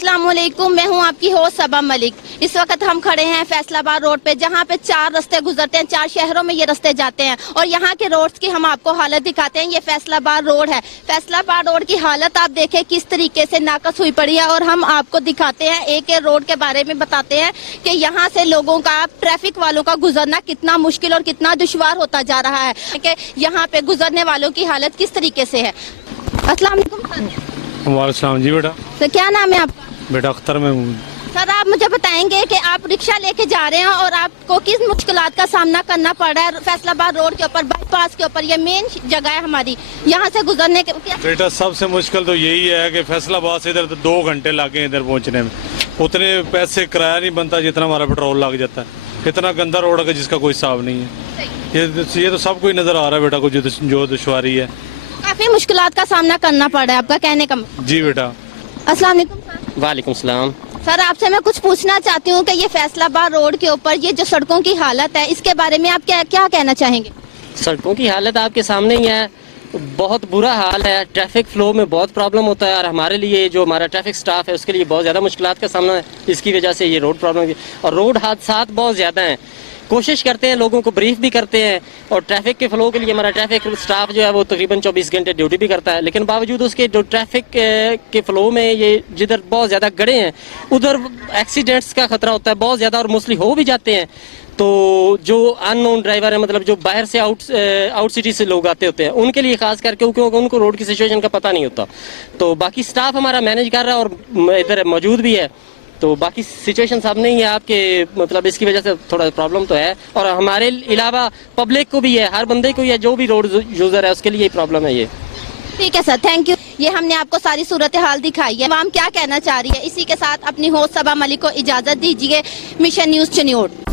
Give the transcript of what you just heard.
अस्सलाम वालेकुम, मैं हूं आपकी होस्ट सबा मलिक। इस वक्त हम खड़े हैं फैसलाबाद रोड पे, जहां पे 4 रास्ते गुजरते हैं, 4 शहरों में ये रास्ते जाते हैं और यहां के रोड्स की हम आपको हालत दिखाते हैं। ये फैसलाबाद रोड है। फैसलाबाद रोड की हालत आप देखें किस तरीके से नाकस हुई पड़ी है और हम आपको दिखाते हैं, एक रोड के बारे में बताते हैं कि यहाँ से लोगों का, ट्रैफिक वालों का गुजरना कितना मुश्किल और कितना दुश्वार होता जा रहा है कि यहाँ पे गुजरने वालों की हालत किस तरीके से है। अस्सलाम वालेकुम सर। वालेकुम जी बेटा। सर क्या नाम है आपका? बेटा अख्तर में हूँ। सर आप मुझे बताएंगे कि आप रिक्शा लेके जा रहे हैं और आपको किस मुश्किलात का सामना करना पड़ रहा है फैसलाबाद रोड के ऊपर, बाईपास के ऊपर, ये मेन जगह है हमारी, यहाँ से गुजरने के बेटा सबसे मुश्किल तो यही है कि फैसलाबाद से इधर 2 घंटे लगे इधर पहुँचने में। उतने पैसे किराया नहीं बनता जितना हमारा पेट्रोल लग जाता है। इतना गंदा रोड है जिसका कोई हिसाब नहीं है। ये तो सबको ही नजर आ रहा है बेटा को जो दुश्वारी है। काफी मुश्किलात का सामना करना पड़ रहा है आपका कहने का। जी बेटा। अस्सलाम वालेकुम सर। वालेकुम सलाम। सर आपसे मैं कुछ पूछना चाहती हूँ कि ये फैसलाबाद रोड के ऊपर ये जो सड़कों की हालत है, इसके बारे में आप क्या कहना चाहेंगे? सड़कों की हालत आपके सामने ही है, बहुत बुरा हाल है। ट्रैफिक फ्लो में बहुत प्रॉब्लम होता है और हमारे लिए जो हमारा ट्रैफिक स्टाफ है उसके लिए बहुत ज़्यादा मुश्किलात का सामना है। इसकी वजह से ये रोड प्रॉब्लम और रोड हादसात बहुत ज़्यादा हैं। कोशिश करते हैं, लोगों को ब्रीफ भी करते हैं और ट्रैफिक के फ्लो के लिए हमारा ट्रैफिक स्टाफ जो है वो तकरीबन 24 घंटे ड्यूटी भी करता है। लेकिन बावजूद उसके जो ट्रैफिक के फ्लो में ये जिधर बहुत ज़्यादा गड्ढे हैं उधर एक्सीडेंट्स का खतरा होता है बहुत ज़्यादा और मोस्टली हो भी जाते हैं। तो जो अननोन ड्राइवर है, मतलब जो बाहर से आउट सिटी से लोग आते होते हैं, उनके लिए खास करके क्योंकि उनको रोड की सिचुएशन का पता नहीं होता। तो बाकी स्टाफ हमारा मैनेज कर रहा है और इधर मौजूद भी है। तो बाकी सिचुएशन सामने ही है आपके, मतलब इसकी वजह से थोड़ा प्रॉब्लम तो है और हमारे अलावा पब्लिक को भी है, हर बंदे को ही है, जो भी रोड यूजर है उसके लिए प्रॉब्लम है ये। ठीक है सर, थैंक यू। ये हमने आपको सारी सूरत हाल दिखाई है। आवाम क्या कहना चाह रही है, इसी के साथ अपनी होस्ट सबा मलिक को इजाजत दीजिए। Mission news Chiniot.